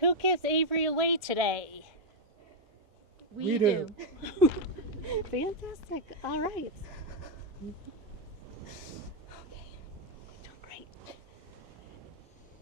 Who gives Avery away today? We do. Fantastic. All right. Okay. Doing great.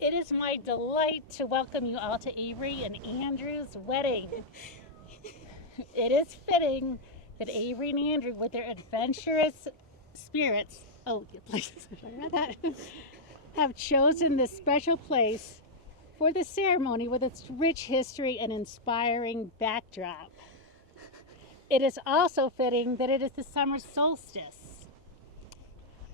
It is my delight to welcome you all to Avery and Andrew's wedding. It is fitting that Avery and Andrew, with their adventurous spirits, have chosen this special place for the ceremony with its rich history and inspiring backdrop. It is also fitting that it is the summer solstice.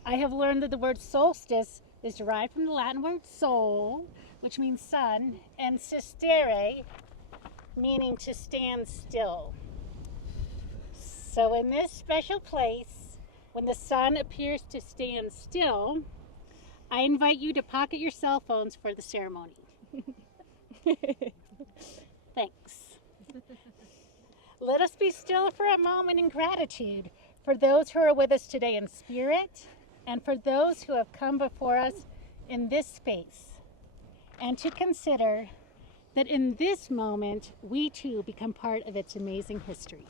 I have learned that the word solstice is derived from the Latin word sol, which means sun, and sistere, meaning to stand still. So in this special place, when the sun appears to stand still, I invite you to pocket your cell phones for the ceremony. Thanks. Let us be still for a moment in gratitude for those who are with us today in spirit and for those who have come before us in this space, and to consider that in this moment we too become part of its amazing history.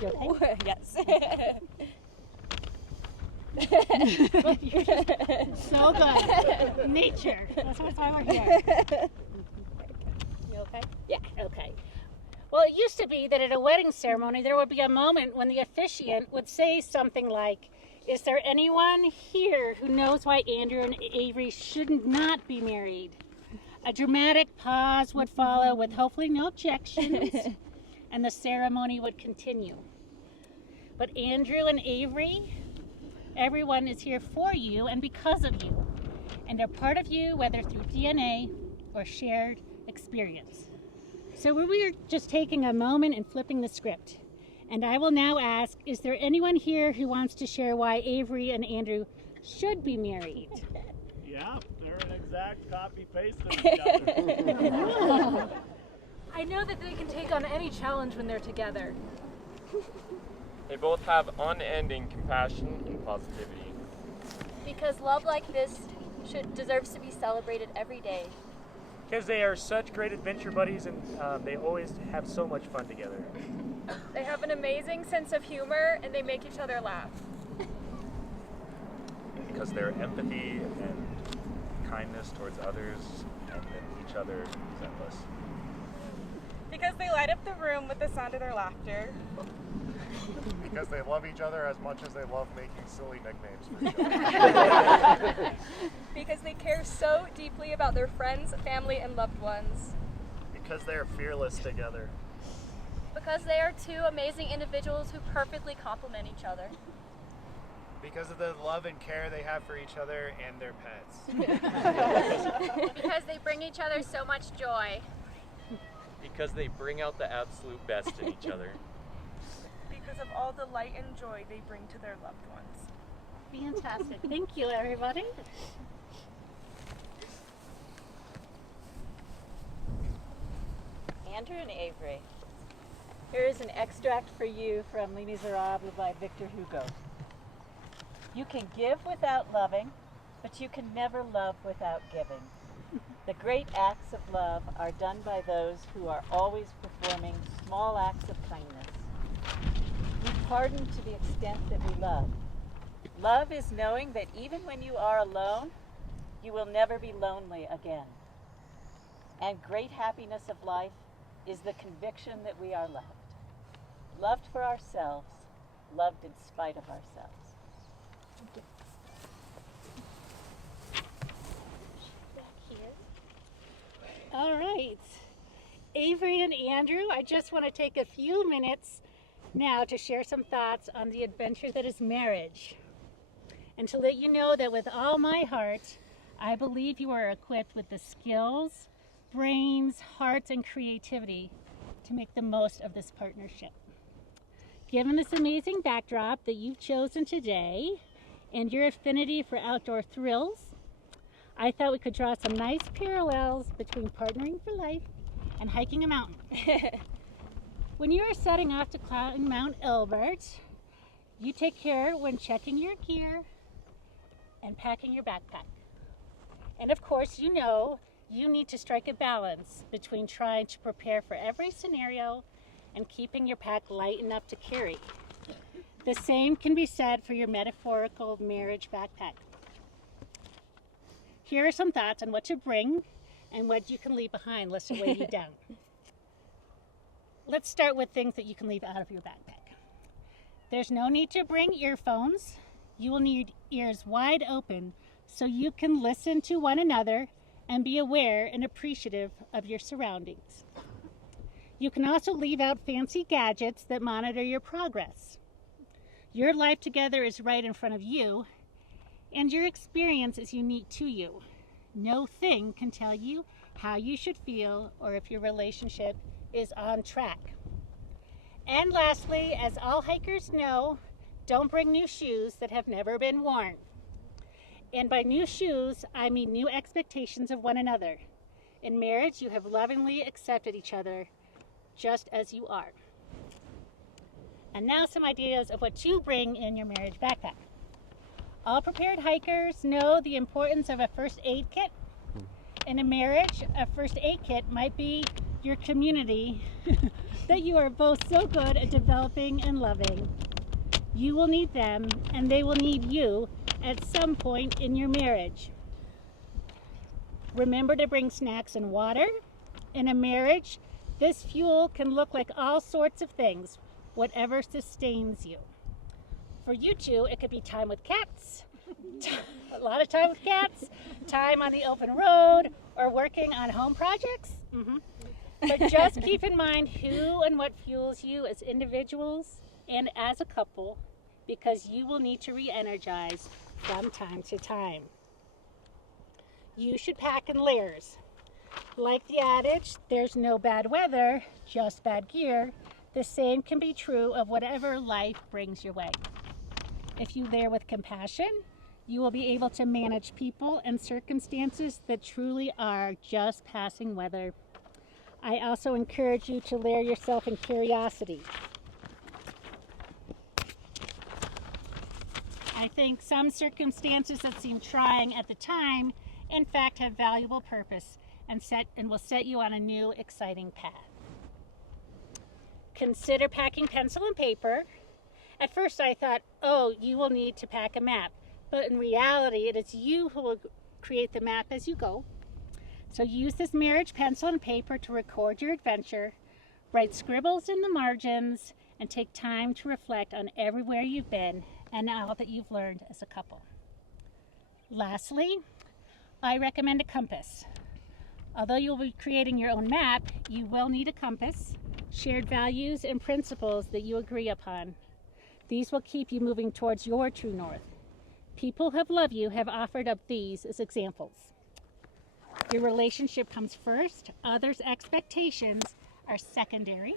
You okay? Yes. So good. Nature. That's why we're here. You okay? Yeah, okay. Well, it used to be that at a wedding ceremony there would be a moment when the officiant would say something like, "Is there anyone here who knows why Andrew and Avery should not be married?" A dramatic pause would follow with hopefully no objections, and the ceremony would continue. But Andrew and Avery, everyone is here for you and because of you, and are part of you whether through DNA or shared experience. So we are just taking a moment and flipping the script. And I will now ask, is there anyone here who wants to share why Avery and Andrew should be married? Yeah, they're an exact copy-paste of each other. I know that they can take on any challenge when they're together. They both have unending compassion and positivity. Because love like this deserves to be celebrated every day. Because they are such great adventure buddies and they always have so much fun together. They have an amazing sense of humor and they make each other laugh. Because their empathy and kindness towards others and then each other is endless. Because they light up the room with the sound of their laughter. Because they love each other as much as they love making silly nicknames for each other. Because they care so deeply about their friends, family, and loved ones. Because they are fearless together. Because they are two amazing individuals who perfectly complement each other. Because of the love and care they have for each other and their pets. Because they bring each other so much joy. Because they bring out the absolute best in each other. Because of all the light and joy they bring to their loved ones. Fantastic. Thank you, everybody. Andrew and Avery, here is an extract for you from Les Miserables by Victor Hugo. You can give without loving, but you can never love without giving. The great acts of love are done by those who are always performing small acts of kindness. We pardon to the extent that we love. Love is knowing that even when you are alone, you will never be lonely again. And great happiness of life is the conviction that we are loved. Loved for ourselves, loved in spite of ourselves. Back here. All right. Avery and Andrew, I just want to take a few minutes now to share some thoughts on the adventure that is marriage. And to let you know that with all my heart, I believe you are equipped with the skills, brains, hearts, and creativity to make the most of this partnership. Given this amazing backdrop that you've chosen today and your affinity for outdoor thrills, I thought we could draw some nice parallels between partnering for life and hiking a mountain. When you are setting off to climb Mount Elbert, you take care when checking your gear and packing your backpack. And of course, you know you need to strike a balance between trying to prepare for every scenario and keeping your pack light enough to carry. The same can be said for your metaphorical marriage backpack. Here are some thoughts on what to bring and what you can leave behind, lest it weigh you down. Let's start with things that you can leave out of your backpack. There's no need to bring earphones. You will need ears wide open so you can listen to one another and be aware and appreciative of your surroundings. You can also leave out fancy gadgets that monitor your progress. Your life together is right in front of you, and your experience is unique to you. No thing can tell you how you should feel or if your relationship is on track. And lastly, as all hikers know, don't bring new shoes that have never been worn. And by new shoes, I mean new expectations of one another. In marriage, you have lovingly accepted each other just as you are. And now some ideas of what to bring in your marriage backpack. All prepared hikers know the importance of a first aid kit. In a marriage, a first aid kit might be your community that you are both so good at developing and loving. You will need them, and they will need you at some point in your marriage. Remember to bring snacks and water. In a marriage, this fuel can look like all sorts of things, whatever sustains you. For you two, it could be time with cats, a lot of time with cats, time on the open road, or working on home projects. But just keep in mind who and what fuels you as individuals and as a couple, because you will need to re-energize from time to time. You should pack in layers. Like the adage, there's no bad weather, just bad gear. The same can be true of whatever life brings your way. If you layer with compassion, you will be able to manage people and circumstances that truly are just passing weather. I also encourage you to layer yourself in curiosity. I think some circumstances that seem trying at the time, in fact, have valuable purpose and will set you on a new, exciting path. Consider packing pencil and paper. At first I thought, oh, you will need to pack a map. But in reality, it is you who will create the map as you go. So use this marriage pencil and paper to record your adventure, write scribbles in the margins, and take time to reflect on everywhere you've been and all that you've learned as a couple. Lastly, I recommend a compass. Although you'll be creating your own map, you will need a compass, shared values, and principles that you agree upon. These will keep you moving towards your true north. People who have loved you have offered up these as examples. Your relationship comes first. Others' expectations are secondary.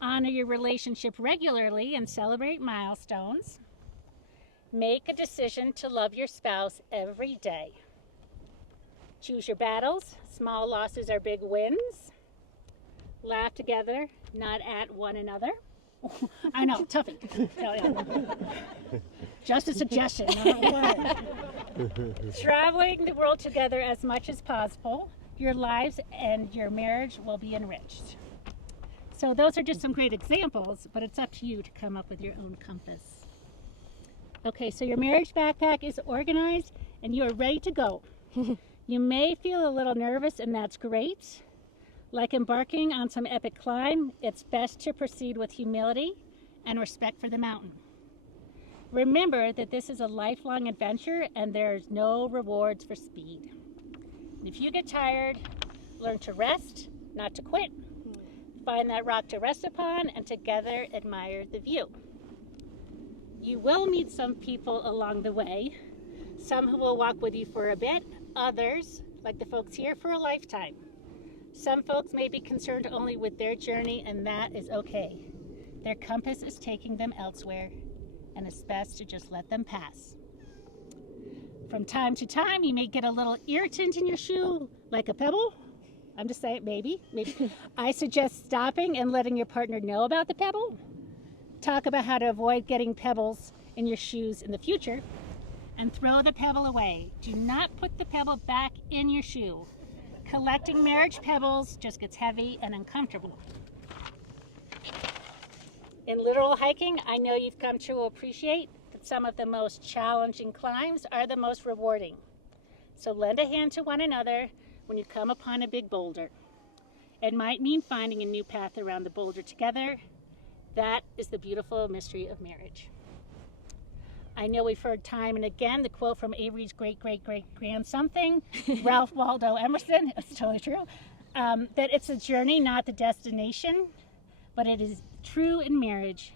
Honor your relationship regularly and celebrate milestones. Make a decision to love your spouse every day. Choose your battles. Small losses are big wins. Laugh together, not at one another. I know, toughie. Just a suggestion. Traveling the world together as much as possible. Your lives and your marriage will be enriched. So those are just some great examples, but it's up to you to come up with your own compass. Okay, so your marriage backpack is organized and you are ready to go. You may feel a little nervous, and that's great. Like embarking on some epic climb, it's best to proceed with humility and respect for the mountain. Remember that this is a lifelong adventure and there's no rewards for speed. And if you get tired, learn to rest, not to quit. Find that rock to rest upon and together admire the view. You will meet some people along the way, some who will walk with you for a bit, others, like the folks here, for a lifetime. Some folks may be concerned only with their journey, and that is okay. Their compass is taking them elsewhere, and it's best to just let them pass. From time to time, you may get a little irritant in your shoe, like a pebble. I'm just saying, maybe. I suggest stopping and letting your partner know about the pebble. Talk about how to avoid getting pebbles in your shoes in the future, and throw the pebble away. Do not put the pebble back in your shoe. Collecting marriage pebbles just gets heavy and uncomfortable. In literal hiking, I know you've come to appreciate that some of the most challenging climbs are the most rewarding. So lend a hand to one another when you come upon a big boulder. It might mean finding a new path around the boulder together. That is the beautiful mystery of marriage. I know we've heard time and again the quote from Avery's great-great-great-grand-something, Ralph Waldo Emerson, it's totally true, that it's a journey, not the destination, but it is true in marriage.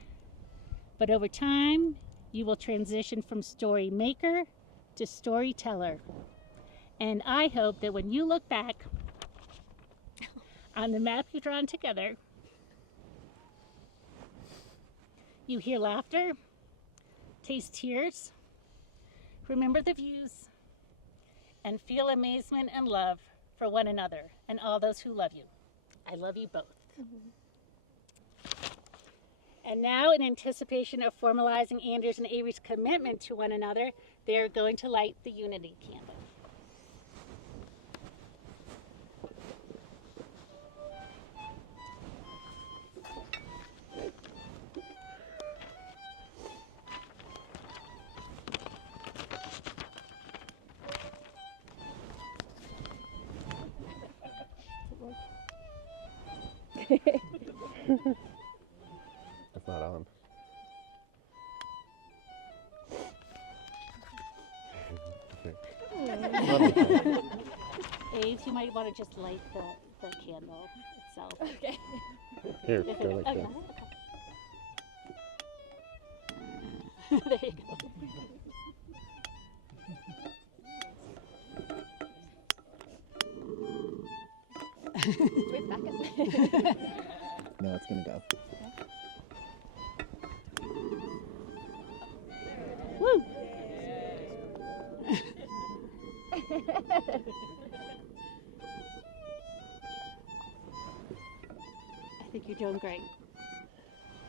But over time, you will transition from story maker to storyteller. And I hope that when you look back on the map you've drawn together, you hear laughter, taste tears, remember the views, and feel amazement and love for one another and all those who love you. I love you both. And now, in anticipation of formalizing Andrew's and Avery's commitment to one another, they are going to light the unity candle. It's not on. Aves, you might want to just light the candle itself. Okay. Here, go like Okay. this. There you go. Wait, back up. No, it's gonna go. Woo! I think you're doing great.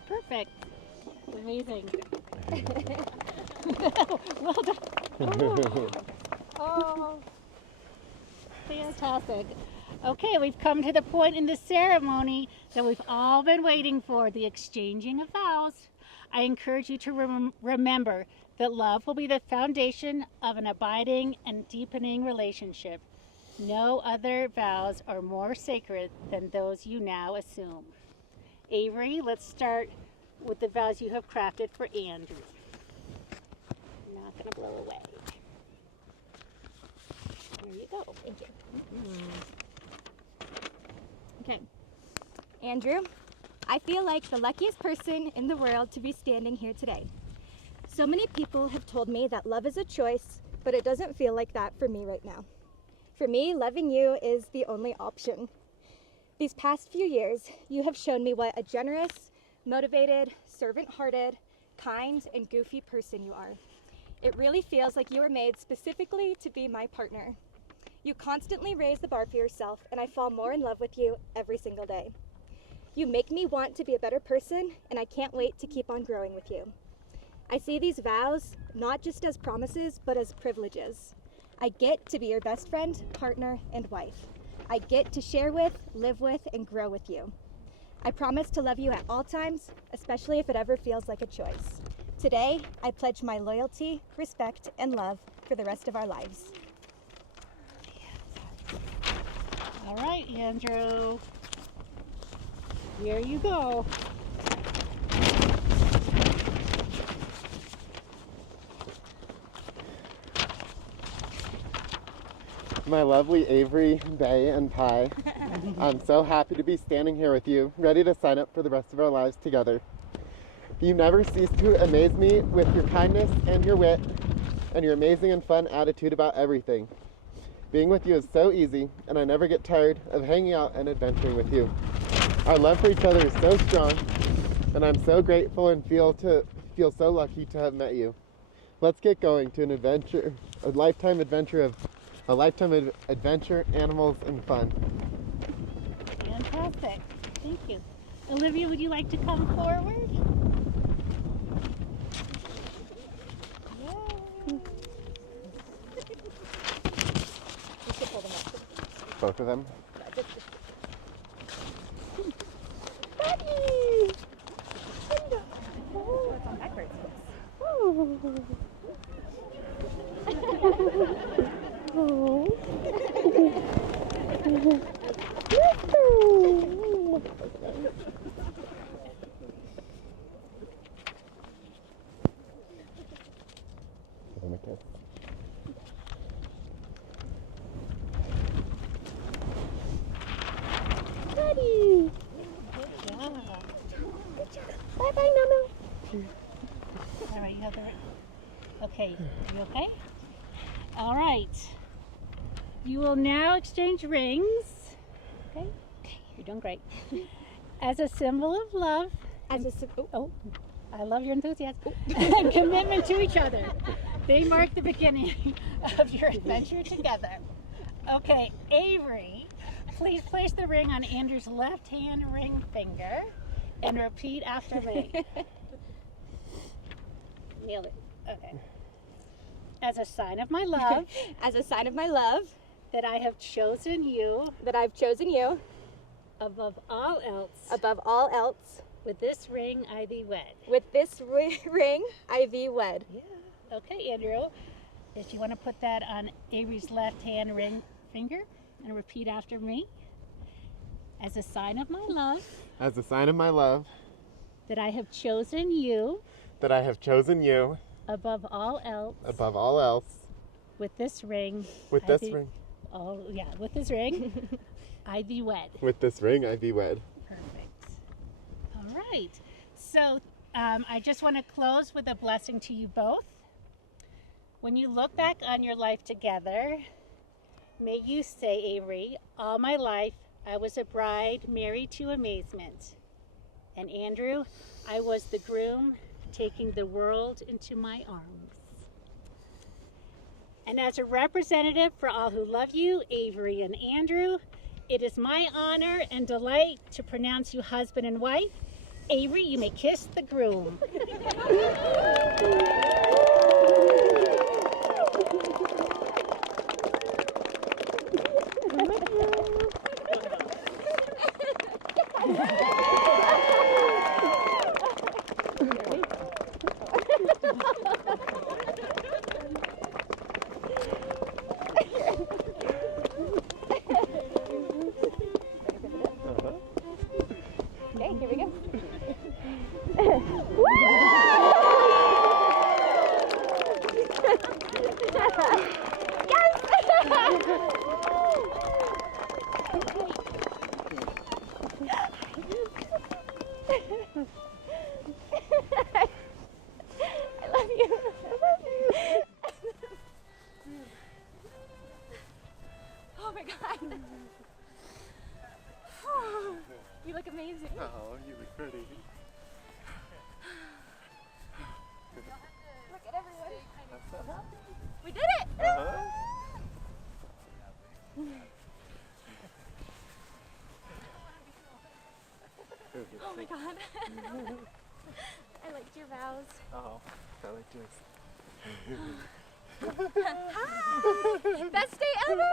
Perfect. Amazing. Well done. Oh, fantastic. Okay, we've come to the point in the ceremony that we've all been waiting for, the exchanging of vows. I encourage you to remember that love will be the foundation of an abiding and deepening relationship. No other vows are more sacred than those you now assume. Avery, let's start with the vows you have crafted for Andrew. I'm not going to blow away. There you go. Thank you. Okay. Andrew, I feel like the luckiest person in the world to be standing here today. So many people have told me that love is a choice, but it doesn't feel like that for me right now. For me, loving you is the only option. These past few years, you have shown me what a generous, motivated, servant-hearted, kind, and goofy person you are. It really feels like you were made specifically to be my partner. You constantly raise the bar for yourself, and I fall more in love with you every single day. You make me want to be a better person, and I can't wait to keep on growing with you. I see these vows not just as promises, but as privileges. I get to be your best friend, partner, and wife. I get to share with, live with, and grow with you. I promise to love you at all times, especially if it ever feels like a choice. Today, I pledge my loyalty, respect, and love for the rest of our lives. All right, Andrew. Here you go. My lovely Avery, Bay, and Pi, I'm so happy to be standing here with you, ready to sign up for the rest of our lives together. You never cease to amaze me with your kindness and your wit and your amazing and fun attitude about everything. Being with you is so easy, and I never get tired of hanging out and adventuring with you. Our love for each other is so strong, and I'm so grateful and feel so lucky to have met you. Let's get going to an adventure, a lifetime adventure, animals, and fun. Fantastic. Thank you. Olivia, would you like to come forward? Both of them? Give him a kiss. Daddy! Good job. Bye-bye, Nana. All right, you have the right. Okay, you okay? All right. You will now exchange rings. Okay, you're doing great. As a symbol of love. Oh, I love your enthusiasm. And commitment to each other. They mark the beginning of your adventure together. Okay, Avery, please place the ring on Andrew's left hand ring finger and repeat after me. Nailed it. Okay. As a sign of my love. As a sign of my love. That I have chosen you. That I've chosen you. Above all else. Above all else. With this ring I thee wed. With this ring I thee wed. Yeah. Okay, Andrew. Did you want to put that on Avery's left hand ring finger and repeat after me? As a sign of my love. As a sign of my love. That I have chosen you. That I have chosen you. Above all else. Above all else. With this ring. With this ring. Oh, yeah, with this ring. I thee wed. With this ring I thee wed. Perfect. All right. So I just want to close with a blessing to you both. When you look back on your life together, may you say, Avery, all my life I was a bride married to amazement. And Andrew, I was the groom taking the world into my arms. And as a representative for all who love you, Avery and Andrew, it is my honor and delight to pronounce you husband and wife. Avery, you may kiss the groom. Okay, here we go. I love you. Oh my God. You look amazing. Oh, you look pretty. Look at everyone. I'm so happy. We did it! Oh my God. I liked your vows. Oh, I like yours. Hi! Best day ever!